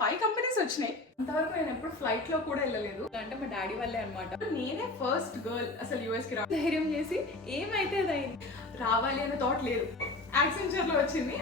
Five companies వచ్చినాయి. అంతవరకు నేను ఎప్పుడు ఫ్లైట్లో కూడా వెళ్ళలేదు. అంటే మా డాడీ వల్లే అనమాట నేనే ఫస్ట్ గర్ల్ అసలు యూఎస్కి రా ధైర్యం చేసి ఏమైతే అయింది. రావాలి అనే థాట్ లేదు. యాక్సెంచర్లో వచ్చింది.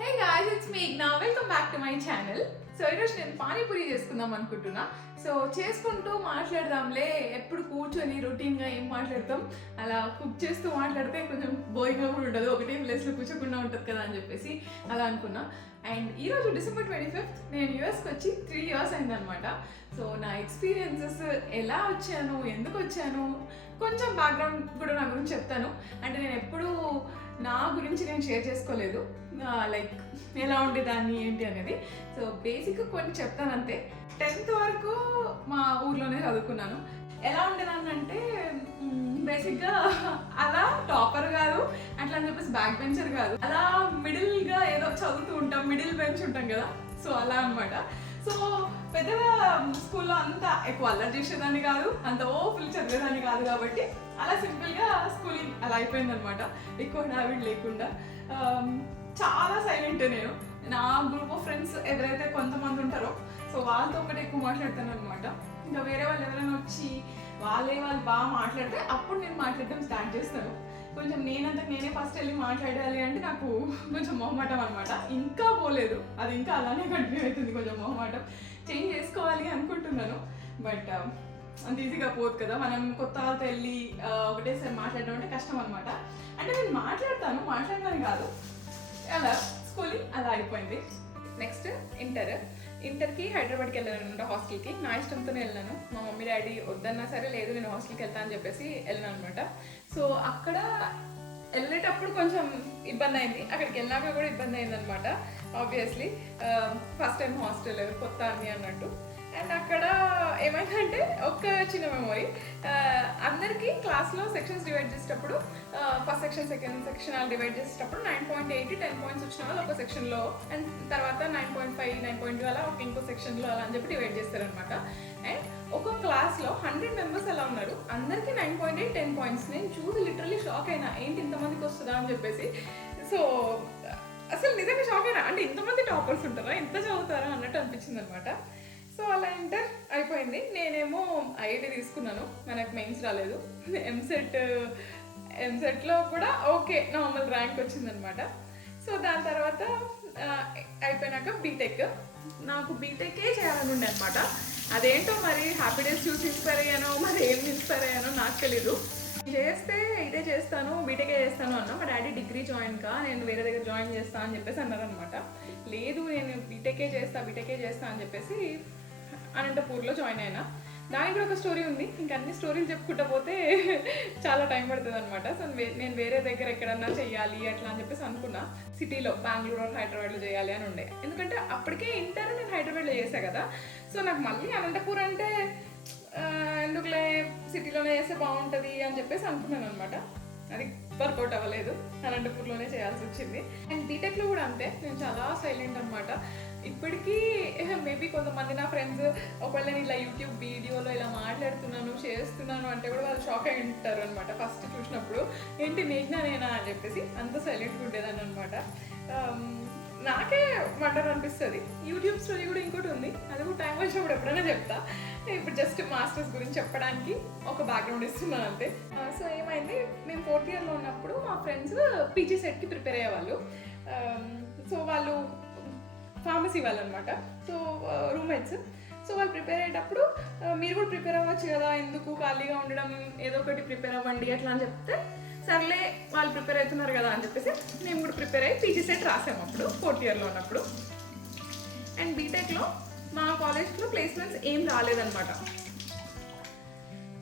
హే గాయ్స్ ఇట్స్ మీ నా welcome back to my channel so ఈరోజు నేను పానీపూరి చేసుకుందాం అనుకుంటున్నా. సో చేసుకుంటూ మాట్లాడదాంలే. ఎప్పుడు కూర్చొని రొటీన్గా ఏం మాట్లాడతాం? అలా కుక్ చేస్తూ మాట్లాడితే కొంచెం బోరింగ్గా కూడా ఉండదు ఒకటే ప్లేస్లో కూర్చోకుండా ఉంటుంది కదా అని చెప్పేసి అలా అనుకున్నా. అండ్ ఈరోజు డిసెంబర్ ట్వంటీ ఫిఫ్త్ నేను యూఎస్కి వచ్చి త్రీ ఇయర్స్ అయిందనమాట. సో నా ఎక్స్పీరియన్సెస్ ఎలా వచ్చాను? ఎందుకు వచ్చాను? కొంచెం బ్యాక్గ్రౌండ్ కూడా నా గురించి చెప్తాను. అంటే నేను ఎప్పుడూ నా గురించి నేను షేర్ చేసుకోలేదు. లైక్ ఎలా ఉండేదాన్ని ఏంటి అనేది. సో బేసిక్ కొన్ని చెప్తాను అంతే టెన్త్ వరకు మా ఊర్లోనే చదువుకున్నాను. ఎలా ఉండేదాన్ని అంటే బేసిక్గా అలా టాపర్ కాదు అట్లా అని చెప్పేసి బ్యాక్ బెంచర్ కాదు. అలా మిడిల్గా ఏదో చదువుతూ ఉంటాం మిడిల్ బెంచ్ ఉంటాం కదా. సో అలా అన్నమాట. సో పెద్దగా స్కూల్లో అంతా ఎక్కువ అల్లరి చేసేదాన్ని కాదు అంత ఓ ఫుల్ చదివేదాన్ని కాదు కాబట్టి అలా సింపుల్గా స్కూలింగ్ అలా అయిపోయింది అనమాట ఎక్కువ హ్యాబిట్ లేకుండా. Um, చాలా సైలెంట్ నేను. నా గ్రూప్ ఆఫ్ ఫ్రెండ్స్ ఎవరైతే కొంతమంది ఉంటారో సో వాళ్ళతో ఒకటి ఎక్కువ మాట్లాడతాను అనమాట ఇంకా వేరే వాళ్ళు ఎవరైనా వచ్చి వాళ్ళే వాళ్ళు బాగా మాట్లాడితే అప్పుడు నేను మాట్లాడడం స్టార్ట్ చేస్తాను. కొంచెం నేనంతా నేనే ఫస్ట్ వెళ్ళి మాట్లాడాలి అంటే నాకు కొంచెం మొహమాటం అనమాట ఇంకా పోలేదు. అది ఇంకా అలానే కంటిన్యూ అవుతుంది కొంచెం మొహమాటం. చేంజ్ చేసుకోవాలి అనుకుంటున్నాను. బట్ um, అంత ఈజీగా పోదు కదా. మనం కొత్త వాళ్ళతో వెళ్ళి ఒకటేసారి మాట్లాడడం అంటే కష్టం అనమాట అంటే నేను మాట్లాడతాను మాట్లాడడానికి కాదు. అలా స్కూలింగ్ అలా అయిపోయింది. నెక్స్ట్ ఇంటర్ ఇంటర్కి హైదరాబాద్కి వెళ్ళాను అనమాట హాస్టల్కి. నా ఇష్టంతోనే వెళ్ళాను. మా మమ్మీ డాడీ వద్దన్నా సరే లేదు నేను హాస్టల్కి వెళ్తా అని చెప్పేసి వెళ్ళాను అనమాట సో అక్కడ వెళ్ళేటప్పుడు కొంచెం ఇబ్బంది అయింది అక్కడికి వెళ్ళాక కూడా ఇబ్బంది అయింది అనమాట ఆబ్వియస్లీ ఫస్ట్ టైం హాస్టల్ కొత్త అని అన్నట్టు. అండ్ అక్కడ ఏమైందంటే ఒక్క చిన్న మెమొరీ అందరికీ క్లాస్లో సెక్షన్స్ డివైడ్ చేసేటప్పుడు ఫస్ట్ సెక్షన్ సెకండ్ సెక్షన్ అలా డివైడ్ చేసేటప్పుడు nine point eight ten points వచ్చిన వాళ్ళు ఒక సెక్షన్లో అండ్ తర్వాత nine point five nine point two అలా ఒక ఇంకో సెక్షన్లో అలా అని చెప్పి డివైడ్ చేస్తారనమాట అండ్ ఒక క్లాస్లో హండ్రెడ్ మెంబర్స్ అలా ఉన్నారు. అందరికీ nine point eight ten points నేను చూసి లిటరలీ షాక్ అయినా ఏంటి ఇంతమందికి వస్తుందా? అని చెప్పేసి. సో అసలు నిజంగా షాక్ అయినా అంటే ఇంతమంది టాపర్స్ ఉంటారా? ఎంత చదువుతారా? అన్నట్టు అనిపించింది అనమాట సో అలా ఇంటర్ అయిపోయింది. నేనేమో ఐఐటి తీసుకున్నాను. మనకు మెయిన్స్ రాలేదు. ఎంసెట్ ఎంసెట్లో కూడా ఓకే నార్మల్ ర్యాంక్ వచ్చిందనమాట. సో దాని తర్వాత అయిపోయినాక బీటెక్ నాకు బీటెకే చేయాలని ఉండే అనమాట అదేంటో మరి హ్యాపీనెస్ చూసి ఇన్స్పైర్ అయ్యానో మరి ఏం ఇన్స్పైర్ అయ్యానో నాకు తెలీదు. చేస్తే ఇదే చేస్తాను బీటెకే చేస్తాను అన్న మా డాడీ డిగ్రీ జాయిన్ కా నేను వేరే దగ్గర జాయిన్ చేస్తాను అని చెప్పేసి అన్నారనమాట. లేదు నేను బీటెకే చేస్తా బీటెకే చేస్తా అని చెప్పేసి అనంతపూర్లో జాయిన్ అయినా. దానికి కూడా ఒక స్టోరీ ఉంది. ఇంకా అన్ని స్టోరీలు చెప్పుకుంటా పోతే చాలా టైం పడుతుంది అనమాట సో నేను వేరే దగ్గర ఎక్కడన్నా చెయ్యాలి అట్లా అని చెప్పేసి అనుకున్నా. సిటీలో బెంగళూరు హైదరాబాద్లో చేయాలి అని ఉండే. ఎందుకంటే అప్పటికే ఇంటర్ నేను హైదరాబాద్లో చేసా కదా. సో నాకు మళ్ళీ అనంతపూర్ అంటే ఎందుకులే సిటీలోనే చేస్తే బాగుంటుంది అని చెప్పేసి అనుకున్నాను అనమాట అది వర్కౌట్ అవ్వలేదు. అనంతపూర్లోనే చేయాల్సి వచ్చింది. అండ్ బీటెక్లో కూడా అంతే. నేను చాలా సైలెంట్ అనమాట ఇప్పటికీ మేబీ కొంతమంది నా ఫ్రెండ్స్ ఒకవేళ నేను ఇలా యూట్యూబ్ వీడియోలో ఇలా మాట్లాడుతున్నాను చేస్తున్నాను అంటే కూడా వాళ్ళు షాక్ అయి ఉంటారు అనమాట ఫస్ట్ చూసినప్పుడు ఏంటి మేఘ్నా నేనా అని చెప్పేసి అంత సైలెంట్గా ఉండేదాన్ని అనమాట um, నాకే వండర్ అనిపిస్తుంది. యూట్యూబ్ స్టోరీ కూడా ఇంకోటి ఉంది. అది కూడా టైం వచ్చినప్పుడు ఎప్పుడైనా చెప్తా. ఇప్పుడు జస్ట్ మాస్టర్స్ గురించి చెప్పడానికి ఒక బ్యాక్గ్రౌండ్ ఇస్తున్నాను అంతే. Uh, సో ఏమైంది? మేము ఫోర్త్ ఇయర్లో ఉన్నప్పుడు మా ఫ్రెండ్స్ పీజీ సెట్కి ప్రిపేర్ అయ్యేవాళ్ళు. Um, సో వాళ్ళు ఫార్మసీ uh, వాళ్ళు అనమాట సో రూమ్మేట్స్ సో వాళ్ళు ప్రిపేర్ అయ్యేటప్పుడు uh, మీరు కూడా ప్రిపేర్ అవ్వచ్చు కదా ఎందుకు ఖాళీగా ఉండడం ఏదో ఒకటి ప్రిపేర్ అవ్వండి అట్లా అని చెప్తే సర్లే వాళ్ళు ప్రిపేర్ అవుతున్నారు కదా అని చెప్పేసి మేము కూడా ప్రిపేర్ అయ్యి పీజీ సెట్ రాసాము అప్పుడు ఫోర్త్ ఇయర్లో ఉన్నప్పుడు. అండ్ బీటెక్లో మా కాలేజ్లో ప్లేస్మెంట్స్ ఏం రాలేదనమాట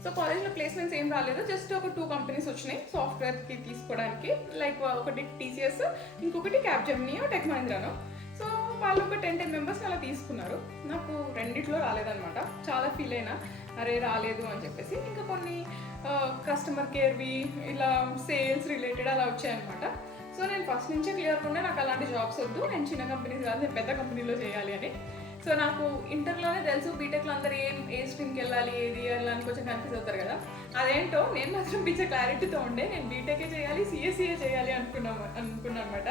సో కాలేజ్లో ప్లేస్మెంట్స్ ఏం రాలేదు జస్ట్ ఒక టూ కంపెనీస్ వచ్చినాయి సాఫ్ట్వేర్కి తీసుకోవడానికి. లైక్ ఒకటి టీసీఎస్ ఇంకొకటి క్యాబ్ జెమినీ టెక్ మహీంద్రాను వాళ్ళు ఒక టెన్ టెన్ మెంబర్స్ అలా తీసుకున్నారు. నాకు రెండిట్లో రాలేదనమాట చాలా ఫీల్ అయినా అరే రాలేదు అని చెప్పేసి. ఇంకా కొన్ని కస్టమర్ కేర్వి ఇలా సేల్స్ రిలేటెడ్ అలా వచ్చాయన్నమాట. సో నేను ఫస్ట్ నుంచే క్లియర్గా ఉండే నాకు అలాంటి జాబ్స్ వద్దు. నేను చిన్న కంపెనీస్ కాదు నేను పెద్ద కంపెనీలో చేయాలి అని. సో నాకు ఇంటర్లోనే తెలుసు బీటెక్లో అందరు ఏం ఏ స్ట్రీమ్కి వెళ్ళాలి ఏది వెళ్ళాలి అని కొంచెం కన్ఫ్యూజ్ అవుతారు కదా. అదేంటో నేను మాత్రం పిచ్చే క్లారిటీతో ఉండే నేను బీటెకే చేయాలి సిఎస్సీఏ చేయాలి అనుకున్నాము అనుకున్నాను అనమాట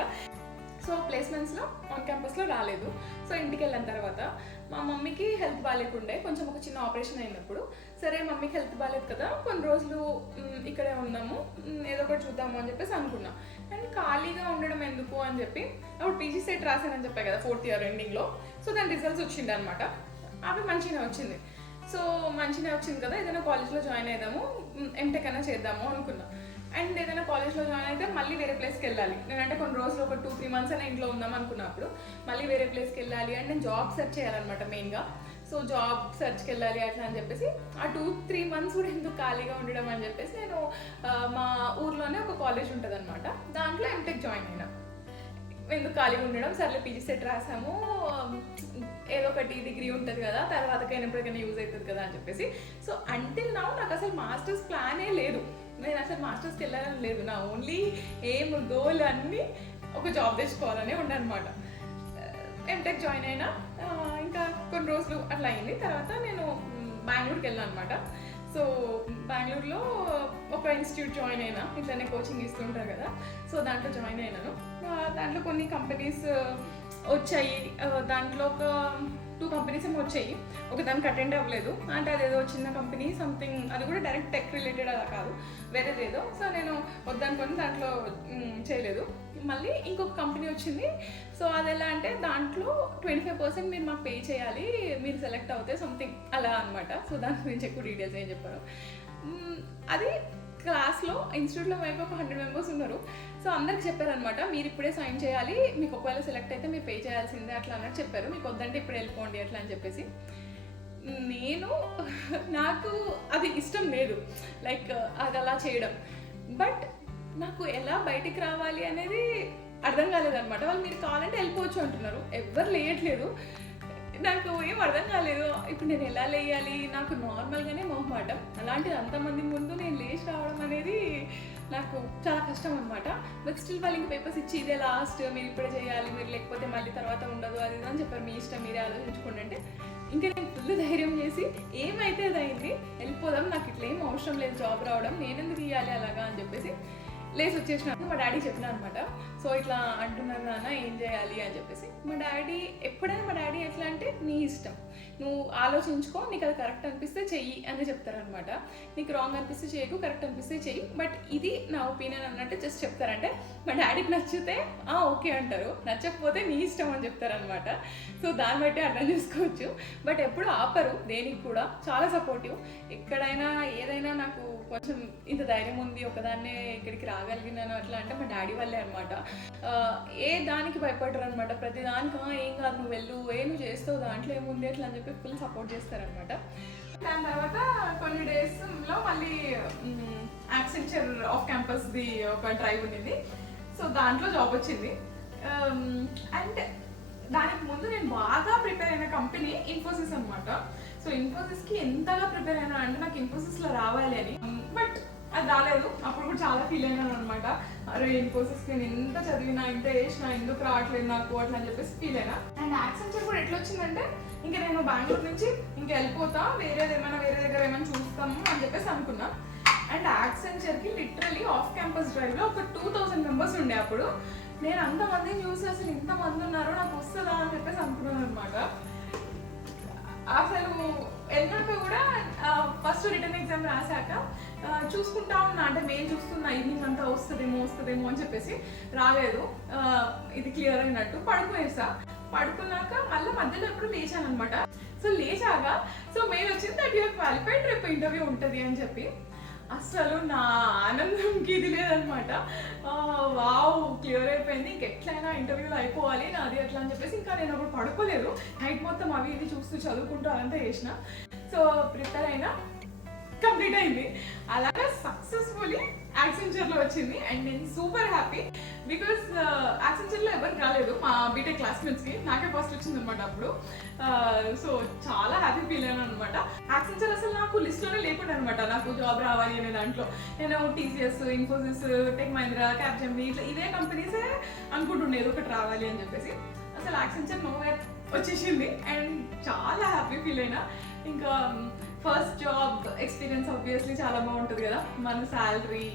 సో ప్లేస్మెంట్స్లో ఆన్ క్యాంపస్లో రాలేదు. సో ఇంటికి వెళ్ళిన తర్వాత మా మమ్మీకి హెల్త్ బాగాలేకుండే కొంచెం ఒక చిన్న ఆపరేషన్ అయినప్పుడు సరే మమ్మీకి హెల్త్ బాగాలేదు కదా కొన్ని రోజులు ఇక్కడే ఉన్నాము ఏదో ఒకటి చూద్దాము అని చెప్పేసి అనుకున్నా. అండ్ ఖాళీగా ఉండడం ఎందుకు? అని చెప్పి అప్పుడు పీజీ సెట్ రాశానని చెప్పా కదా ఫోర్త్ ఇయర్ ఎండింగ్లో సో దాని రిజల్ట్స్ వచ్చింది అనమాట అవి మంచిగా వచ్చింది. సో మంచిగా వచ్చింది కదా ఏదైనా కాలేజ్లో జాయిన్ అవుదాము ఎంటెక్ అయినా చేద్దాము అనుకున్నాం. అండ్ ఏదైనా కాలేజ్లో జాయిన్ అయితే మళ్ళీ వేరే ప్లేస్కి వెళ్ళాలి. నేనంటే కొన్ని రోజులు ఒక టూ త్రీ మంత్స్ అయినా ఇంట్లో ఉందాం అనుకున్నప్పుడు మళ్ళీ వేరే ప్లేస్కి వెళ్ళాలి అండ్ నేను జాబ్ సెర్చ్ చేయాలన్నమాట మెయిన్గా సో జాబ్ సెర్చ్కి వెళ్ళాలి అట్లా అని చెప్పేసి ఆ టూ త్రీ మంత్స్ కూడా ఎందుకు ఖాళీగా ఉండడం అని చెప్పేసి నేను మా ఊర్లోనే ఒక కాలేజ్ ఉంటుంది అనమాట దాంట్లో ఎంటెక్ జాయిన్ అయినా. ఎందుకు ఖాళీగా ఉండడం? సర్లే పీజీ సెట్ రాసాము. ఏదో ఒకటి డిగ్రీ ఉంటుంది కదా తర్వాతకైనా ఎప్పటికైనా యూజ్ అవుతుంది కదా అని చెప్పేసి. సో అంటిల్ నౌ నాకు అసలు మాస్టర్స్ ప్లానే లేదు. నేను అసలు మాస్టర్స్కి వెళ్ళాలని లేదు. నా ఓన్లీ ఏం గోల్ అన్నీ ఒక జాబ్ తెచ్చుకోవాలనే ఉండనమాట ఎంటెక్ జాయిన్ అయినా uh, ఇంకా కొన్ని రోజులు అట్లా అయింది. తర్వాత నేను mm, బెంగళూరుకి వెళ్ళాను అనమాట సో బెంగళూరులో ఒక ఇన్స్టిట్యూట్ జాయిన్ అయినా ఇట్లానే కోచింగ్ ఇస్తుంటారు కదా. సో దాంట్లో జాయిన్ అయినాను. Uh, దాంట్లో కొన్ని కంపెనీస్ uh, వచ్చాయి. దాంట్లో ఒక టూ కంపెనీస్ ఏమో వచ్చాయి. ఒక దానికి అటెండ్ అవ్వలేదు. అంటే అదేదో చిన్న కంపెనీ సంథింగ్ అది కూడా డైరెక్ట్ టెక్ రిలేటెడ్ అలా కాదు. వేరేదేదో. సో నేను వద్దనుకొని దాంట్లో చేయలేదు. మళ్ళీ ఇంకొక కంపెనీ వచ్చింది. సో అది ఎలా అంటే దాంట్లో ట్వంటీ ఫైవ్ పర్సెంట్ మీరు మాకు పే చేయాలి. మీరు సెలెక్ట్ అవుతే సంథింగ్ అలా అనమాట సో దాని గురించి ఎక్కువ డీటెయిల్స్ ఏం చెప్పారు అది క్లాస్లో ఇన్స్టిట్యూట్లో వైపు ఒక హండ్రెడ్ మెంబర్స్ ఉన్నారు. సో అందరికి చెప్పారనమాట మీరు ఇప్పుడే సైన్ చేయాలి మీకు ఒకవేళ సెలెక్ట్ అయితే మీరు పే చేయాల్సిందే అట్లా అన్నట్టు చెప్పారు. మీకు వద్దంటే ఇప్పుడు వెళ్ళిపోండి అట్లా అని చెప్పేసి. నేను నాకు అది ఇష్టం లేదు లైక్ అది అలా చేయడం. బట్ నాకు ఎలా బయటికి రావాలి అనేది అర్థం కాలేదన్నమాట వాళ్ళు మీరు కావాలంటే వెళ్ళిపోవచ్చు అంటున్నారు. ఎవ్వరు లేయట్లేదు. నాకు ఏం అర్థం కాలేదు. ఇప్పుడు నేను ఎలా లేయాలి? నాకు నార్మల్గానే మొహమాటం. అలాంటిది అంతమంది ముందు నేను లేచి రావడం అనేది నాకు చాలా కష్టం అనమాట బట్ స్టిల్ వాళ్ళు ఇంక పేపర్స్ ఇచ్చి ఇదే లాస్ట్ మీరు ఇప్పుడే చేయాలి మీరు లేకపోతే మళ్ళీ తర్వాత ఉండదు అది అని చెప్పారు. మీ ఇష్టం మీరే ఆలోచించుకోండి అంటే ఇంకా నేను ఫుల్ ధైర్యం చేసి ఏమైతే అది అయింది వెళ్ళిపోదాం నాకు ఇట్లా ఏం అవసరం లేదు జాబ్ రావడం నేను ఎందుకు ఇవ్వాలి అలాగా? అని చెప్పేసి లేచి వచ్చేసిన మా డాడీ చెప్పిన అనమాట సో ఇట్లా అంటున్నాను నాన్న ఏం చేయాలి అని చెప్పేసి. మా డాడీ ఎప్పుడైనా మా డాడీ ఎట్లా అంటే నీ ఇష్టం. నువ్వు ఆలోచించుకో నీకు అది కరెక్ట్ అనిపిస్తే చెయ్యి అని చెప్తారనమాట. నీకు రాంగ్ అనిపిస్తే చేయకు కరెక్ట్ అనిపిస్తే చెయ్యి. బట్ ఇది నా ఒపీనియన్ అన్నట్టు జస్ట్ చెప్తారంటే మా డాడీకి నచ్చితే ఆ ఓకే అంటారు. నచ్చకపోతే నీ ఇష్టం అని చెప్తారనమాట. సో దాన్ని బట్టి అర్థం చేసుకోవచ్చు. బట్ ఎప్పుడు ఆపరు దేనికి కూడా. చాలా సపోర్టివ్. ఎక్కడైనా ఏదైనా నాకు కొంచెం ఇంత ధైర్యం ఉంది ఒకదాన్నే ఇక్కడికి రాగలిగినాను అట్లా అంటే మా డాడీ వల్లే అనమాట ఏ దానికి భయపడరు అనమాట ప్రతి దానికి ఏం కాదు నువ్వు వెళ్ళు ఏ నువ్వు చేస్తావు దాంట్లో ఏముంది? అట్లా అని చెప్పి ఫుల్ సపోర్ట్ చేస్తారనమాట దాని తర్వాత కొన్ని డేస్లో మళ్ళీ యాక్సెంచర్ ఆఫ్ క్యాంపస్ది ఒక డ్రైవ్ ఉండింది సో దాంట్లో జాబ్ వచ్చింది. అండ్ దానికి ముందు నేను బాగా ప్రిపేర్ అయిన కంపెనీ ఇన్ఫోసిస్ అనమాట సో ఇన్ఫోసిస్కి ఎంతగా ప్రిపేర్ అయినా అంటే నాకు ఇన్ఫోసిస్లో రావాలి అని. బట్ అది రాలేదు. అప్పుడు కూడా చాలా ఫీల్ అయినాను అనమాట అరే ఇన్ఫోసిస్ నేను ఎంత చదివినా ఇంత చేసినా ఎందుకు రావట్లేదు నాకు అట్లా అని చెప్పేసి ఫీల్ అయినా. అండ్ యాక్సెంచర్ కూడా ఎట్లా వచ్చిందంటే ఇంకా నేను బెంగళూరు నుంచి ఇంకా వెళ్ళిపోతా వేరేది ఏమైనా వేరే దగ్గర ఏమైనా చూస్తాము అని చెప్పేసి అనుకున్నా. అండ్ యాక్సెంచర్కి లిటరలీ ఆఫ్ క్యాంపస్ డ్రైవ్లో ఒక టూ థౌసండ్ మెంబర్స్ ఉండే అప్పుడు. నేను అంతమందిని చూసి అసలు ఇంతమంది ఉన్నారో నాకు వస్తుందా అని చెప్పేసి అనుకున్నాను అనమాట అసలు వెళ్ళినాక కూడా ఫస్ట్ రిటర్న్ ఎగ్జామ్ రాశాక చూసుకుంటా ఉన్నా అంటే మెయిల్ చూస్తున్నా ఈవినింగ్ అంతా వస్తుందేమో వస్తుందేమో అని చెప్పేసి రాలేదు. ఇది క్లియర్ అయినట్టు పడుకునేసా పడుకున్నాక మళ్ళీ మధ్యలో ఎప్పుడు లేచాను అనమాట సో లేచాక సో మెయిల్ వచ్చింది దట్ యువర్ క్వాలిఫైడ్ రేపు ఇంటర్వ్యూ ఉంటుంది అని చెప్పి. అసలు నా ఆనందంకి ఇది లేదనమాట వావ్ క్లియర్ అయిపోయింది. ఇంకెట్లయినా ఇంటర్వ్యూలో అయిపోవాలి నాది అట్లా అని చెప్పేసి ఇంకా నేను అప్పుడు పడుకోలేదు. నైట్ మొత్తం అవి ఇది చూస్తూ చదువుకుంటూ అదంతా చేసిన. సో ప్రిపేర్ అయినా కంప్లీట్ అయింది. అలాగా సక్సెస్ఫుల్లీ యాక్సెంచర్లో వచ్చింది. అండ్ నేను సూపర్ హ్యాపీ బికాస్ యాక్సెంచర్లో ఎవరు రాలేదు. మా బీటెక్ క్లాస్మేట్స్కి నాకే ఫస్ట్ వచ్చింది అనమాట అప్పుడు. Uh, సో చాలా హ్యాపీ ఫీల్ అయ్యాను అనమాట యాక్సెంచర్ అసలు నాకు లిస్ట్లోనే లేకుండా అనమాట నాకు జాబ్ రావాలి అనే దాంట్లో. నేను టీసీఎస్ ఇన్ఫోసిస్ టెక్ మహీంద్రా క్యాప్జెమ్ని ఇట్లా ఇదే కంపెనీసే అనుకుంటుండేది. ఒకటి రావాలి అని చెప్పేసి. అసలు యాక్సెంచర్ నో వచ్చేసింది. అండ్ చాలా హ్యాపీ ఫీల్ అయినా. ఇంకా ఫస్ట్ జాబ్ ఎక్స్పీరియన్స్ ఆబ్వియస్లీ చాలా బాగుంటుంది కదా. మన శాలరీ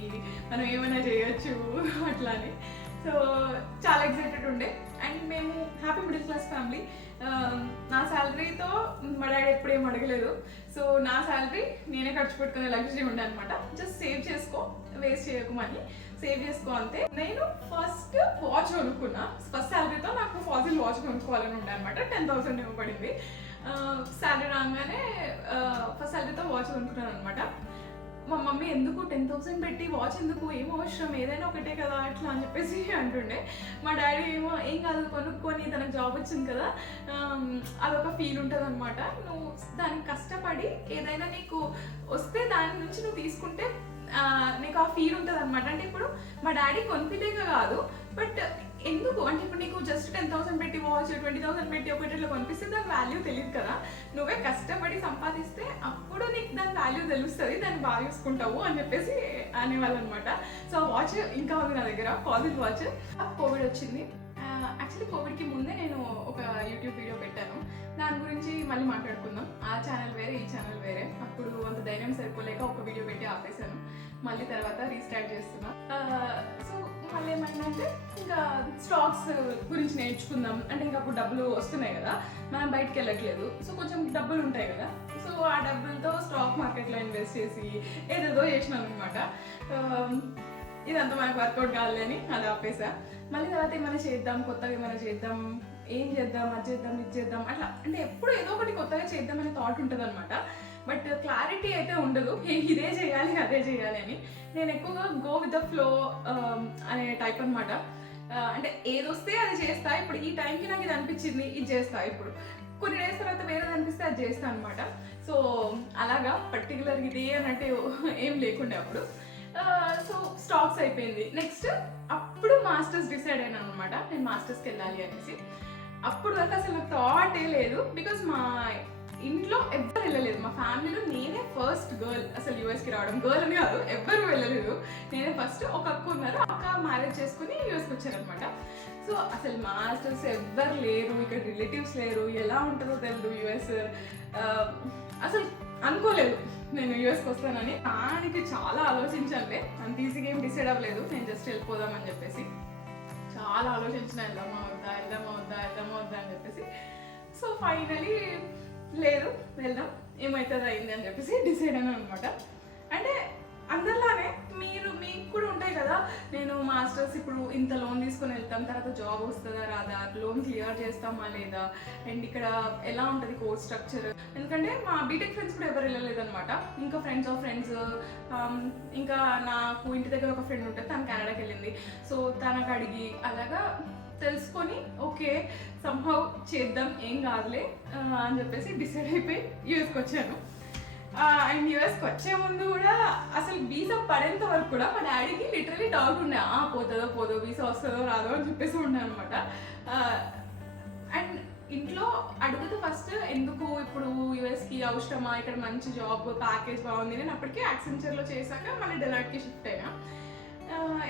మనం ఏమైనా చేయొచ్చు అట్లా అని సో చాలా ఎక్సైటెడ్ ఉండే. అండ్ మేము హ్యాపీ మిడిల్ క్లాస్ ఫ్యామిలీ నా శాలరీతో మా డాడీ ఎప్పుడేం అడగలేదు. సో నా శాలరీ నేనే ఖర్చు పెట్టుకునే లగ్జరీ ఉండే అనమాట జస్ట్ సేవ్ చేసుకో వేస్ట్ చేయకు మనీ. సేవ్ చేసుకో అంతే. నేను ఫస్ట్ వాచ్ కొనుక్కున్నా. ఫస్ట్ శాలరీతో నాకు ఫాజిల్ వాచ్ కొనుక్కోవాలని ఉండే అనమాట టెన్ థౌసండ్ ఇవ్వబడింది శాలరీ రాగానే ఫస్ట్ శాలరీతో వాచ్ కొనుక్కున్నాను అనమాట మా మమ్మీ ఎందుకు టెన్ థౌసండ్ పెట్టి వాచ్ ఎందుకు? ఏం అవసరం? ఏదైనా ఒకటే కదా అట్లా అని చెప్పేసి అంటుండే. మా డాడీ ఏమో ఏం కాదు కొనుక్కొని తనకు జాబ్ వచ్చింది కదా అదొక ఫీల్ ఉంటుంది అనమాట నువ్వు దానికి కష్టపడి ఏదైనా నీకు వస్తే దాని నుంచి నువ్వు తీసుకుంటే నీకు ఆ ఫీల్ ఉంటుంది అనమాట అంటే ఇప్పుడు మా డాడీ కొనిపిలేక కాదు బట్ ఎందుకు? అంటే ఇప్పుడు నీకు జస్ట్ టెన్ థౌసండ్ పెట్టి వాచ్ ట్వంటీ థౌసండ్ పెట్టి ఒకటి ఇట్లా కొనిపిస్తే దాని వాల్యూ తెలియదు కదా. నువ్వే కష్టపడి సంపాదిస్తే అప్పుడు నీకు దాని వాల్యూ తెలుస్తుంది దాన్ని బాగా చూసుకుంటావు అని చెప్పేసి అనేవాళ్ళు అనమాట సో వాచ్ ఇంకా ఉంది నా దగ్గర పాజిటివ్ వాచ్ కోవిడ్ వచ్చింది. యాక్చువల్లీ కోవిడ్కి ముందే నేను ఒక యూట్యూబ్ వీడియో పెట్టాను. దాని గురించి మళ్ళీ మాట్లాడుకుందాం. ఆ ఛానల్ వేరే ఈ ఛానల్ వేరే. అప్పుడు అంత ధైర్యం సరిపోలేక ఒక వీడియో పెట్టి ఆపేశాను. మళ్ళీ తర్వాత రీస్టార్ట్ చేస్తున్నా. సో మళ్ళీ ఏమైందంటే ఇంకా స్టాక్స్ గురించి నేర్చుకుందాం. అంటే ఇంకా అప్పుడు డబ్బులు వస్తున్నాయి కదా మనం బయటకు వెళ్ళట్లేదు. సో కొంచెం డబ్బులు ఉంటాయి కదా. సో ఆ డబ్బులతో స్టాక్ మార్కెట్లో ఇన్వెస్ట్ చేసి ఏదేదో చేసినాం అనమాట ఇదంతా మనకు వర్కౌట్ కావాలని అది ఆపేసా. మళ్ళీ తర్వాత ఏమైనా చేద్దాం కొత్తగా ఏమైనా చేద్దాం ఏం చేద్దాం అది చేద్దాం ఇది చేద్దాం అట్లా. అంటే ఎప్పుడు ఏదో ఒకటి కొత్తగా చేద్దాం అనే థాట్ ఉంటుంది అనమాట బట్ క్లారిటీ అయితే ఉండదు. ఇదే చేయాలి అదే చేయాలి అని. నేను ఎక్కువగా గో విత్ ద ఫ్లో అనే టైప్ అనమాట అంటే ఏదొస్తే అది చేస్తా. ఇప్పుడు ఈ టైంకి నాకు ఇది అనిపించింది ఇది చేస్తా. ఇప్పుడు కొన్ని డేస్ తర్వాత వేరేది అనిపిస్తే అది చేస్తా అనమాట సో అలాగా పర్టికులర్ ఇది అన్నట్టు ఏం లేకుండే అప్పుడు సో స్టాక్స్ అయిపోయింది. నెక్స్ట్ అప్పుడు మాస్టర్స్ డిసైడ్ అయినాను అనమాట నేను మాస్టర్స్కి వెళ్ళాలి అనేసి. అప్పుడు వరకు అసలు నాకు థాటే లేదు. బికాస్ మా ఇంట్లో ఎవ్వరు వెళ్ళలేదు. మా ఫ్యామిలీలో నేనే ఫస్ట్ గర్ల్ అసలు యూఎస్కి రావడం గర్ల్ అని కాదు ఎవ్వరు వెళ్ళలేదు. నేనే ఫస్ట్ ఒక అక్క ఉన్నారు. అక్క మ్యారేజ్ చేసుకుని యూఎస్కి వచ్చారనమాట సో అసలు మాస్టర్స్ ఎవ్వరు లేరు ఇక్కడ రిలేటివ్స్ లేరు. ఎలా ఉంటుందో తెలియదు యూఎస్ అసలు అనుకోలేదు నేను యూఎస్కి వస్తానని. దానికి చాలా ఆలోచించాలి అంత ఈజీగా ఏం డిసైడ్ అవ్వలేదు. నేను జస్ట్ వెళ్ళిపోదామని చెప్పేసి. చాలా ఆలోచించిన వెళ్దామా వద్దా వెళ్దామా వద్దా వెళ్దామా వద్దా అని చెప్పేసి. సో ఫైనలీ లేదు వెళ్దాం. ఏమవుతుంది అయింది అని చెప్పేసి డిసైడ్ అయినా అనమాట అంటే అందరిలానే మీరు మీకు కూడా ఉంటాయి కదా. నేను మాస్టర్స్ ఇప్పుడు ఇంత లోన్ తీసుకొని వెళ్తాం తర్వాత జాబ్ వస్తుందా రాదా? లోన్ క్లియర్ చేస్తామా లేదా? అండ్ ఇక్కడ ఎలా ఉంటుంది కోర్స్ స్ట్రక్చర్ ఎందుకంటే మా బీటెక్ ఫ్రెండ్స్ కూడా ఎవరు వెళ్ళలేదు అనమాట ఇంకా ఫ్రెండ్స్ ఆఫ్ ఫ్రెండ్స్ ఇంకా నాకు ఇంటి దగ్గర ఒక ఫ్రెండ్ ఉంటుంది తను కెనడాకి వెళ్ళింది. సో తనకు అడిగి అలాగా తెలుసుకొని ఓకే సంహవ్ చేద్దాం ఏం కాదులే అని చెప్పేసి డిసైడ్ అయిపోయి యూఎస్కి వచ్చాను. అండ్ యూఎస్కి వచ్చే ముందు కూడా అసలు వీసా పడేంత వరకు కూడా మా డాడీకి లిటరలీ డౌట్ ఉండే. ఆ పోతుందో పోదో వీసా వస్తుందో రాదో అని చెప్పేసి ఉండే అనమాట అండ్ ఇంట్లో అడుగుతూ ఫస్ట్ ఎందుకు ఇప్పుడు యూఎస్కి అవసరమా? ఇక్కడ మంచి జాబ్ ప్యాకేజ్ బాగుంది. నేను అప్పటికే యాక్సెంచర్లో చేశాక మళ్ళీ డెలాట్కి షిఫ్ట్ అయినా.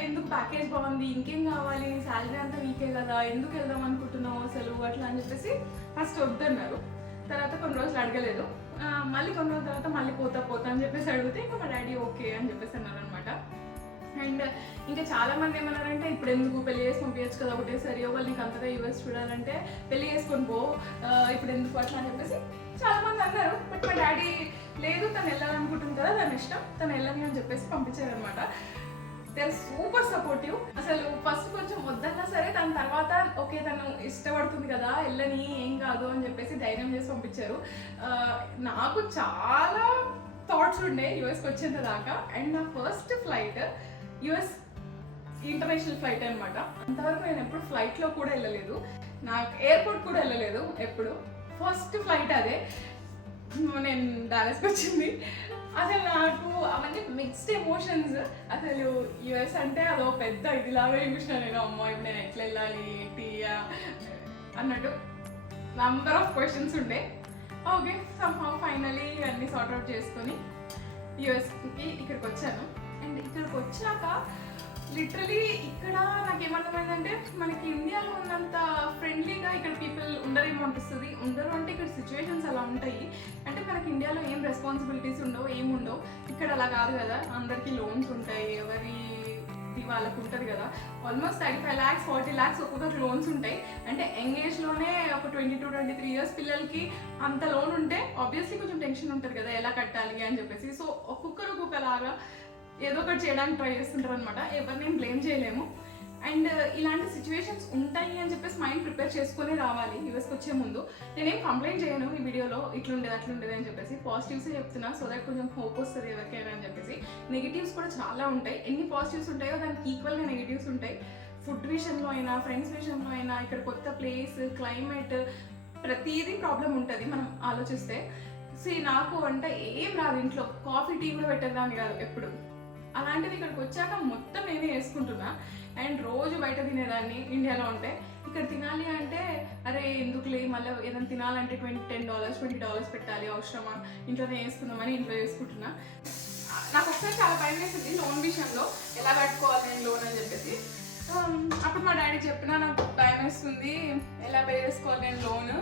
ఎందుకు ప్యాకేజ్ బాగుంది? ఇంకేం కావాలి? శాలరీ అంతా వీకే కదా ఎందుకు వెళ్దాం అనుకుంటున్నావు అసలు? అట్లా అని చెప్పేసి ఫస్ట్ వద్దన్నారు. తర్వాత కొన్ని రోజులు అడగలేదు. మళ్ళీ కొన్ని రోజుల తర్వాత మళ్ళీ పోతా పోతా అని చెప్పేసి అడిగితే ఇంకా మా డాడీ ఓకే అని చెప్పేసి అన్నారు అనమాట అండ్ ఇంకా చాలా మంది ఏమన్నారంటే ఇప్పుడు ఎందుకు పెళ్ళి చేసి పంపించచ్చు కదా ఒకటేసారి? వాళ్ళు నీకు అంతగా యూఎస్ చూడాలంటే పెళ్ళి చేసుకొని పో. ఇప్పుడు ఎందుకు అట్లా అని చెప్పేసి చాలా మంది అన్నారు. బట్ మా డాడీ లేదు తను వెళ్ళాలనుకుంటుంది కదా తన ఇష్టం తను వెళ్ళని అని చెప్పేసి పంపించారనమాట దే ఆర్ సూపర్ సపోర్టివ్ అసలు ఫస్ట్ కొంచెం వద్దన్నా సరే దాని తర్వాత ఓకే తను ఇష్టపడుతుంది కదా వెళ్ళని ఏం కాదు అని చెప్పేసి ధైర్యం చేసి పంపించారు. నాకు చాలా థాట్స్ ఉండే యుఎస్కి వచ్చేంత దాకా. అండ్ నా first flight US international flight అనమాట అంతవరకు నేను ఎప్పుడు ఫ్లైట్లో కూడా వెళ్ళలేదు. నాకు ఎయిర్పోర్ట్ కూడా వెళ్ళలేదు ఎప్పుడు. ఫస్ట్ ఫ్లైట్ అదే. నేను డాలస్కి వచ్చింది. అసలు నాకు అవన్నీ మిక్స్డ్ ఎమోషన్స్ అసలు యుఎస్ అంటే అదో పెద్ద ఇదిలాగా చూసిన నేను అమ్మ ఇప్పుడు నేను ఎట్లా వెళ్ళాలి? టీయా అన్నట్టు నంబర్ ఆఫ్ క్వశ్చన్స్ ఉండే. ఓకే సమ్హౌ ఫైనలీ అన్నీ సార్ట్అవుట్ చేసుకొని యుఎస్కి ఇక్కడికి వచ్చాను. అండ్ ఇక్కడికి వచ్చాక లిటరలీ ఇక్కడ నాకు ఏమర్థమైందంటే మనకి ఇండియాలో ఉన్నంత ఫ్రెండ్లీగా ఇక్కడ పీపుల్ ఉండరేమో అనిపిస్తుంది. ఉండరు అంటే ఇక్కడ సిచ్యువేషన్స్ అలా ఉంటాయి. అంటే మనకి ఇండియాలో ఏం రెస్పాన్సిబిలిటీస్ ఉండవు ఏముండవు ఉండవు. ఇక్కడ అలా కాదు కదా. అందరికీ లోన్స్ ఉంటాయి ఎవరి వాళ్ళకు ఉంటుంది కదా. Almost thirty five lakhs forty lakhs ఒక్కొక్కరు లోన్స్ ఉంటాయి. అంటే యంగ్ ఏజ్లోనే ఒక twenty two twenty three years పిల్లలకి అంత లోన్ ఉంటే ఆబ్వియస్లీ కొంచెం టెన్షన్ ఉంటుంది కదా ఎలా కట్టాలి అని చెప్పేసి. సో ఒక్కొక్కరు ఒక్కొక్కలాగా ఏదో ఒకటి చేయడానికి ట్రై చేస్తుంటారు అనమాట ఎవరిని బ్లేమ్ చేయలేము. అండ్ uh, ఇలాంటి సిచ్యువేషన్స్ ఉంటాయి అని చెప్పేసి మైండ్ ప్రిపేర్ చేసుకొని రావాలి. యూఎస్కి వచ్చే ముందు. నేనేం కంప్లైంట్ చేయను ఈ వీడియోలో ఇట్లుండేది అట్లుండేది అని చెప్పేసి. పాజిటివ్స్ చెప్తున్నా సో దట్ కొంచెం హోప్ వస్తుంది ఎవరికైనా అని చెప్పేసి. నెగిటివ్స్ కూడా చాలా ఉంటాయి. ఎన్ని పాజిటివ్స్ ఉంటాయో దానికి ఈక్వల్గా నెగిటివ్స్ ఉంటాయి. ఫుడ్ విషయంలో అయినా ఫ్రెండ్స్ విషయంలో అయినా ఇక్కడ కొత్త ప్లేస్ క్లైమేట్ ప్రతిదీ ప్రాబ్లం ఉంటుంది మనం ఆలోచిస్తే. సో నాకు అంటే ఏం రాదు ఇంట్లో. కాఫీ టీ కూడా పెట్టేదాన్ని కాదు ఎప్పుడు. అలాంటిది ఇక్కడికి వచ్చాక మొత్తం నేనే వేసుకుంటున్నా. అండ్ రోజు బయట తినేదాన్ని ఇండియాలో ఉంటే. ఇక్కడ తినాలి అంటే అరే ఎందుకులే మళ్ళీ ఏదైనా తినాలంటే twenty ten dollars twenty dollars పెట్టాలి అవసరమా? ఇంట్లోనే వేసుకుందామని ఇంట్లో వేసుకుంటున్నా. నాకు ఒకసారి చాలా భయం వేసింది లోన్ విషయంలో. ఎలా కట్టుకోవాలి నేను లోన్ అని చెప్పేసి. అప్పుడు మా డాడీ చెప్పినా నాకు భయం వేస్తుంది ఎలా పే చేసుకోవాలి నేను లోన్?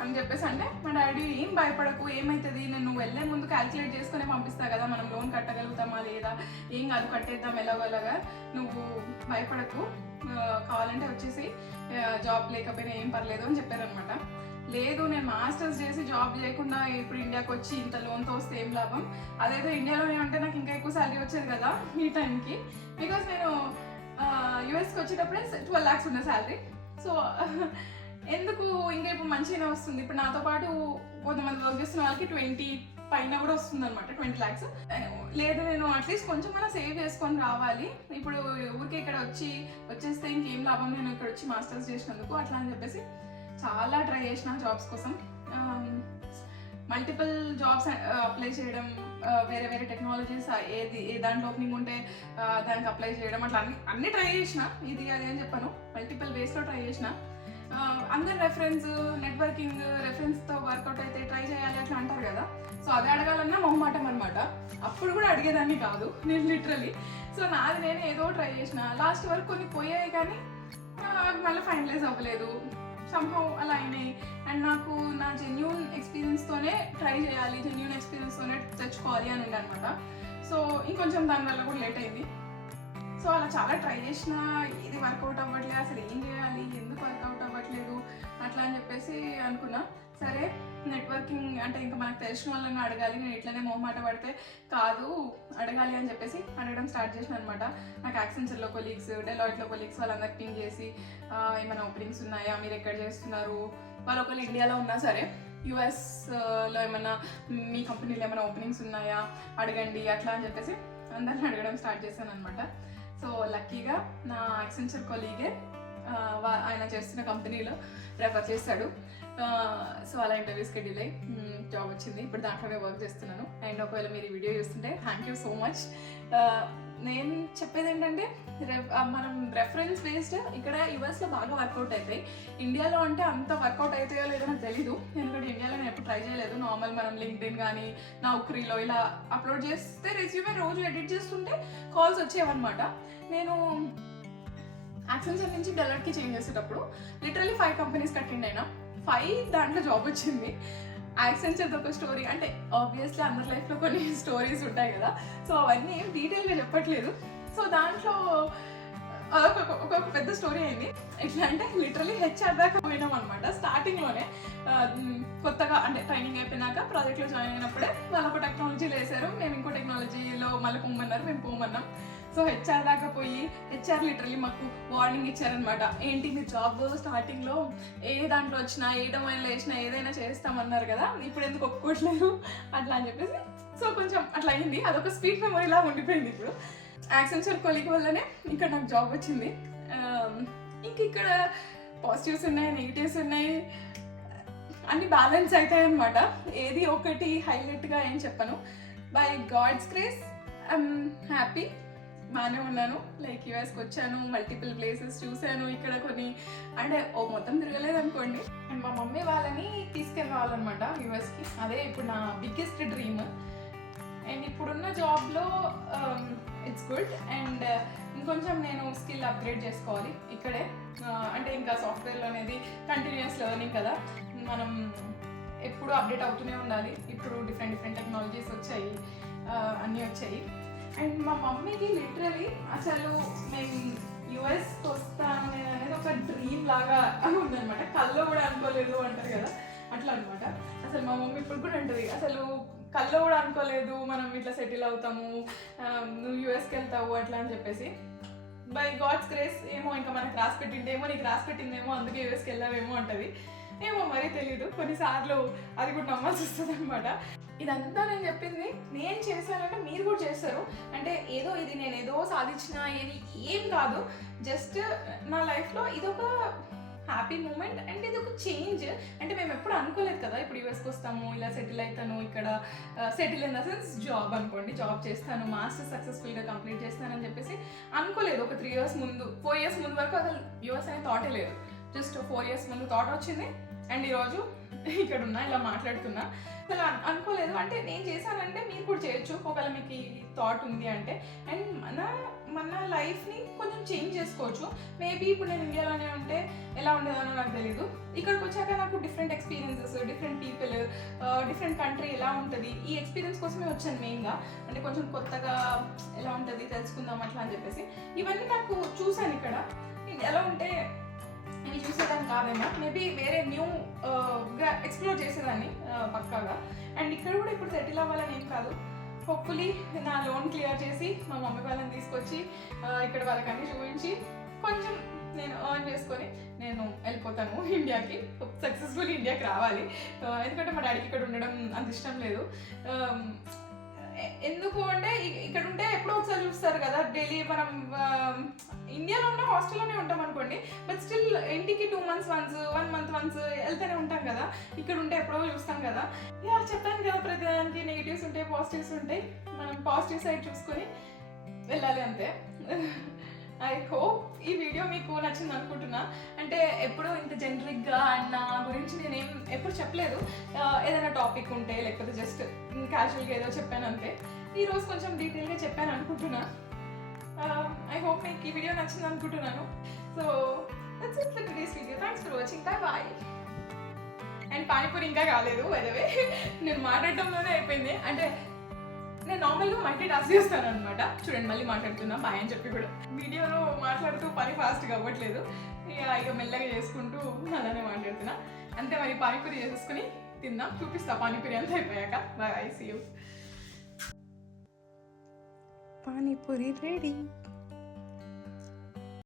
అని చెప్పేసి అంటే మా డాడీ ఏం భయపడకు ఏమవుతుంది నేను నువ్వు వెళ్ళే ముందు క్యాల్కులేట్ చేసుకునే పంపిస్తా కదా మనం లోన్ కట్టగలుగుతామా లేదా? ఏం కాదు కట్టేద్దాం ఎలాగోలాగా నువ్వు భయపడకు. కావాలంటే వచ్చేసి జాబ్ లేకపోయినా ఏం పర్లేదు అని చెప్పారనమాట లేదు నేను మాస్టర్స్ చేసి జాబ్ చేయకుండా ఇప్పుడు ఇండియాకి వచ్చి ఇంత లోన్తో వస్తే ఏం లాభం? అదైతే ఇండియాలోనే ఉంటే నాకు ఇంకా ఎక్కువ శాలరీ వచ్చేది కదా ఈ టైంకి బికాస్ నేను యుఎస్కి వచ్చేటప్పుడే ట్వెల్వ్ ల్యాక్స్ ఉన్న శాలరీ సో ఎందుకు ఇంకా ఇప్పుడు మంచిగానే వస్తుంది? ఇప్పుడు నాతో పాటు కొంతమంది వర్క్ చేస్తున్న వాళ్ళకి ట్వంటీ పైన కూడా వస్తుంది అనమాట ట్వంటీ ల్యాక్స్ లేదు నేను అట్లీస్ట్ కొంచెం మనం సేవ్ చేసుకొని రావాలి. ఇప్పుడు ఊరికే ఇక్కడ వచ్చి వచ్చేస్తే ఇంకేం లాభం? నేను ఇక్కడ వచ్చి మాస్టర్స్ చేసినందుకు అట్లా అని చెప్పేసి చాలా ట్రై చేసిన జాబ్స్ కోసం. మల్టిపుల్ జాబ్స్ అప్లై చేయడం వేరే వేరే టెక్నాలజీస్ ఏది ఏ దాంట్లో ఓపెనింగ్ ఉంటే దానికి అప్లై చేయడం అట్లా అన్ని అన్ని ట్రై చేసిన. ఇది అది అని చెప్పాను. మల్టిపుల్ వేస్లో ట్రై చేసిన. అందరు రెఫరెన్స్ నెట్వర్కింగ్ రెఫరెన్స్తో వర్కౌట్ అయితే ట్రై చేయాలి అట్లా అంటారు కదా. సో అది అడగాలన్నా మొహమాటం అనమాట అప్పుడు కూడా అడిగేదాన్ని కాదు నేను లిటరలీ సో నాది నేను ఏదో ట్రై చేసిన. లాస్ట్ వరకు కొన్ని పోయాయి కానీ మళ్ళీ ఫైనలైజ్ అవ్వలేదు. సంహౌ అలా అయినాయి. అండ్ నాకు నా జెన్యున్ ఎక్స్పీరియన్స్తోనే ట్రై చేయాలి జెన్యున్ ఎక్స్పీరియన్స్తోనే తెచ్చుకోవాలి అని అనమాట సో ఇంకొంచెం దానివల్ల కూడా లేట్ అయింది. సో అలా చాలా ట్రై చేసిన ఇది వర్కౌట్ అవ్వట్లేదు అసలు ఏం చేయాలి ఎందుకు వర్కౌట్ అవ్వాలి అట్లా అని చెప్పేసి అనుకున్నా. సరే నెట్వర్కింగ్ అంటే ఇంకా మనకు తెలిసిన వాళ్ళని అడగాలి. నేను ఇట్లనే మొహమాట పడితే కాదు అడగాలి అని చెప్పేసి అడగడం స్టార్ట్ చేసిన అనమాట నాకు యాక్సెంచర్లో కొలీగ్స్ డెలాయిట్లో కొలీగ్స్ వాళ్ళందరికి పింగ్ చేసి ఏమైనా ఓపెనింగ్స్ ఉన్నాయా? మీరు ఎక్కడ చేస్తున్నారు? వాళ్ళు ఒకళ్ళు ఇండియాలో ఉన్నా సరే యుఎస్లో ఏమైనా మీ కంపెనీలో ఏమైనా ఓపెనింగ్స్ ఉన్నాయా? అడగండి అట్లా అని చెప్పేసి అందరిని అడగడం స్టార్ట్ చేశాను అనమాట సో లక్కీగా నా యాక్సెంచర్ కొలీగే ఆయన చేస్తున్న కంపెనీలో రెఫర్ చేశాడు. సో అలా ఇంటర్వ్యూస్ షెడ్యూల్ అయ్యి జాబ్ వచ్చింది. ఇప్పుడు దాంట్లోనే వర్క్ చేస్తున్నాను. అండ్ ఒకవేళ మీరు ఈ వీడియో చూస్తుంటే థ్యాంక్ యూ సో మచ్ నేను చెప్పేది ఏంటంటే మనం రెఫరెన్స్ బేస్డ్ ఇక్కడ యుఎస్లో బాగా వర్కౌట్ అవుతాయి ఇండియాలో అంటే అంత వర్కౌట్ అవుతాయో లేదో నాకు తెలీదు. ఎందుకంటే ఇండియాలో నేను ఎప్పుడు ట్రై చేయలేదు. నార్మల్ మనం లింక్డ్ఇన్ కానీ నౌక్రీలో ఇలా అప్లోడ్ చేస్తే రెజ్యూమే రోజు ఎడిట్ చేస్తుంటే కాల్స్ వచ్చేవన్నమాట. నేను యాక్సెన్సర్ నుంచి డెలర్ట్కి చేంజ్ చేసేటప్పుడు లిటరలీ ఫైవ్ కంపెనీస్ అటెండ్ అయినా ఫైవ్ దాంట్లో జాబ్ వచ్చింది. యాక్సెంచర్ ఒక స్టోరీ అంటే ఆబ్వియస్లీ అందరి లైఫ్లో కొన్ని స్టోరీస్ ఉంటాయి కదా. సో అవన్నీ ఏం డీటెయిల్గా చెప్పట్లేదు. సో దాంట్లో అదొక ఒక పెద్ద స్టోరీ అయింది. ఎట్లా అంటే లిటరలీ హెచ్ఆర్ దాకా పోయినాం అనమాట స్టార్టింగ్లోనే కొత్తగా అంటే ట్రైనింగ్ అయిపోయినాక ప్రాజెక్ట్లో జాయిన్ అయినప్పుడే వాళ్ళు ఒక టెక్నాలజీలో వేశారు మేము ఇంకో టెక్నాలజీలో మళ్ళీ పొమ్మన్నారు మేము పోమన్నాం సో హెచ్ఆర్ దాకా పోయి హెచ్ఆర్ లిటరలీ మాకు వార్నింగ్ ఇచ్చారనమాట ఏంటి మీ జాబ్ స్టార్టింగ్లో ఏ దాంట్లో వచ్చినా ఏ డొమైన్లో వేసినా ఏదైనా చేస్తామన్నారు కదా ఇప్పుడు ఎందుకు ఒప్పుకోవట్లేదు? అట్లా అని చెప్పేసి. సో కొంచెం అట్లా అయింది. అదొక స్వీట్ మెమొరీలా ఉండిపోయింది ఇప్పుడు. యాక్సెన్చర్ కొలిక్ వల్లనే ఇక్కడ నాకు జాబ్ వచ్చింది. ఇంక ఇక్కడ పాజిటివ్స్ ఉన్నాయి నెగిటివ్స్ ఉన్నాయి అన్ని బ్యాలెన్స్ అవుతాయి అనమాట ఏది ఒకటి హైలైట్గా ఏం చెప్పను. By God's grace I'm happy బాగానే ఉన్నాను. లైక్ యూఎస్కి వచ్చాను మల్టిపుల్ ప్లేసెస్ చూశాను ఇక్కడ కొన్ని అంటే ఓ మొత్తం తిరగలేదు అనుకోండి. అండ్ మా మమ్మీ వాళ్ళని తీసుకెళ్ళి రావాలన్నమాట యూఎస్కి. అదే ఇప్పుడు నా బిగ్గెస్ట్ డ్రీమ్ అండ్ ఇప్పుడున్న జాబ్లో ఇట్స్ గుడ్ అండ్ ఇంకొంచెం నేను స్కిల్ అప్గ్రేడ్ చేసుకోవాలి ఇక్కడే. అంటే ఇంకా సాఫ్ట్వేర్లో అనేది కంటిన్యూస్ లెర్నింగ్ కదా. మనం ఎప్పుడు అప్డేట్ అవుతూనే ఉండాలి. ఇప్పుడు డిఫరెంట్ డిఫరెంట్ టెక్నాలజీస్ వచ్చాయి. అన్నీ వచ్చాయి. అండ్ మా మమ్మీకి లిటరలీ అసలు మేము యుఎస్కి వస్తాను అనేది ఒక డ్రీమ్ లాగా ఉందనమాట కళ్ళు కూడా అనుకోలేదు అంటారు కదా. అట్లా అనమాట అసలు మా మమ్మీ ఇప్పుడు కూడా అంటుంది. అసలు కల్లో కూడా అనుకోలేదు మనం ఇట్లా సెటిల్ అవుతాము నువ్వు యుఎస్కి వెళ్తావు అట్లా అని చెప్పేసి. బై గాడ్స్ గ్రేస్ ఏమో ఇంకా మనకు రాసి పెట్టిండేమో నీకు రాసి పెట్టిందేమో అందుకే యూఎస్కి వెళ్ళావేమో అంటది. ఏమో మరీ తెలియదు కొన్నిసార్లు అది కూడా నమ్మాల్సి వస్తుంది అనమాట ఇదంతా నేను చెప్పింది నేను చేశానంటే మీరు కూడా చేస్తారు. అంటే ఏదో ఇది నేను ఏదో సాధించిన ఏది ఏం కాదు జస్ట్ నా లైఫ్లో ఇదొక హ్యాపీ మూమెంట్ అండ్ ఇది ఒక చేంజ్ అంటే మేము ఎప్పుడు అనుకోలేదు కదా ఇప్పుడు యూఎస్కి వస్తాము ఇలా సెటిల్ అవుతాను ఇక్కడ settle in the sense job అనుకోండి జాబ్ చేస్తాను మాస్టర్ సక్సెస్ఫుల్గా కంప్లీట్ చేస్తానని చెప్పేసి అనుకోలేదు. ఒక త్రీ ఇయర్స్ ముందు ఫోర్ ఇయర్స్ ముందు వరకు అసలు యూఎస్ అనే థాటే లేదు. జస్ట్ ఫోర్ ఇయర్స్ ముందు థాట్ వచ్చింది. అండ్ ఈరోజు ఇక్కడ ఉన్నా ఇలా మాట్లాడుతున్నా. అసలు అనుకోలేదు. అంటే నేను చేశానంటే మీరు కూడా చేయొచ్చు. ఒకవేళ మీకు ఈ థాట్ ఉంది అంటే అండ్ మన మన లైఫ్ని కొంచెం చేంజ్ చేసుకోవచ్చు. మేబీ ఇప్పుడు నేను ఇండియాలోనే ఉంటే ఎలా ఉండేదానో నాకు తెలీదు. ఇక్కడికి వచ్చాక నాకు different experiences different people different country ఎలా ఉంటుంది? ఈ ఎక్స్పీరియన్స్ కోసమే వచ్చాను మెయిన్గా అంటే కొంచెం కొత్తగా ఎలా ఉంటుంది తెలుసుకుందాం అట్లా అని చెప్పేసి. ఇవన్నీ నాకు చూశాను ఇక్కడ. ఎలా ఉంటే ఇవి చూసేదాన్ని కాదేమో. మేబీ వేరే న్యూ ఎక్స్ప్లోర్ చేసేదాన్ని పక్కాగా. అండ్ ఇక్కడ కూడా ఇప్పుడు సెటిల్ అవ్వాలని ఏం కాదు. హోప్ఫుల్లీ నా లోన్ క్లియర్ చేసి మా మమ్మీ వాళ్ళని తీసుకొచ్చి ఇక్కడ వాళ్ళకి అన్ని చూపించి కొంచెం నేను ఎర్న్ చేసుకొని నేను వెళ్ళిపోతాను ఇండియాకి. సక్సెస్ఫుల్ ఇండియాకి రావాలి. ఎందుకంటే మా డాడీకి ఇక్కడ ఉండడం అంత ఇష్టం లేదు. ఎందుకు అంటే ఇక్కడ ఉంటే ఎప్పుడో ఒకసారి చూస్తారు కదా డైలీ మనం ఇండియాలో ఉన్న హాస్టల్లోనే ఉంటాం అనుకోండి బట్ స్టిల్ ఇంటికి two months once one month once వెళ్తూనే ఉంటాం కదా ఇక్కడ ఉంటే ఎప్పుడో చూస్తాం కదా. యా చెప్పాను కదా ప్రతి దానికి నెగిటివ్స్ ఉంటాయి పాజిటివ్స్ ఉంటాయి మనం పాజిటివ్ సైడ్ చూసుకొని వెళ్ళాలి అంతే. ఐ హోప్ ఈ వీడియో మీకు నచ్చింది అనుకుంటున్నా. అంటే ఎప్పుడు ఇంత జనరిక్గా అండ్ నా గురించి నేనేం ఎప్పుడు చెప్పలేదు. ఏదైనా టాపిక్ ఉంటే లేకపోతే జస్ట్ క్యాజువల్గా ఏదో చెప్పాను అంతే. ఈరోజు కొంచెం డీటెయిల్గా చెప్పాను అనుకుంటున్నా. ఐ హోప్ మీకు ఈ వీడియో నచ్చింది అనుకుంటున్నాను. So that's it for today's video thanks for watching bye bye and panipuri ఇంకా కాలేదు వే నేను మాట్లాడటంలోనే అయిపోయింది. అంటే నేను నార్మల్గా మల్టీ టాస్క్ చేస్తాను అనమాట చూడండి మళ్ళీ మాట్లాడుతున్నా బాయ్ అని చెప్పి కూడా. వీడియోలో మాట్లాడుతూ పని ఫాస్ట్గా అవ్వట్లేదు. ఇక ఇక మెల్లగా చేసుకుంటూ అలానే మాట్లాడుతున్నా. అంతే మరి పానీపూరి చేసేసుకుని తిందాం. చూపిస్తా పానీపూరి అంతా అయిపోయాక. Bye see you panipuri ready.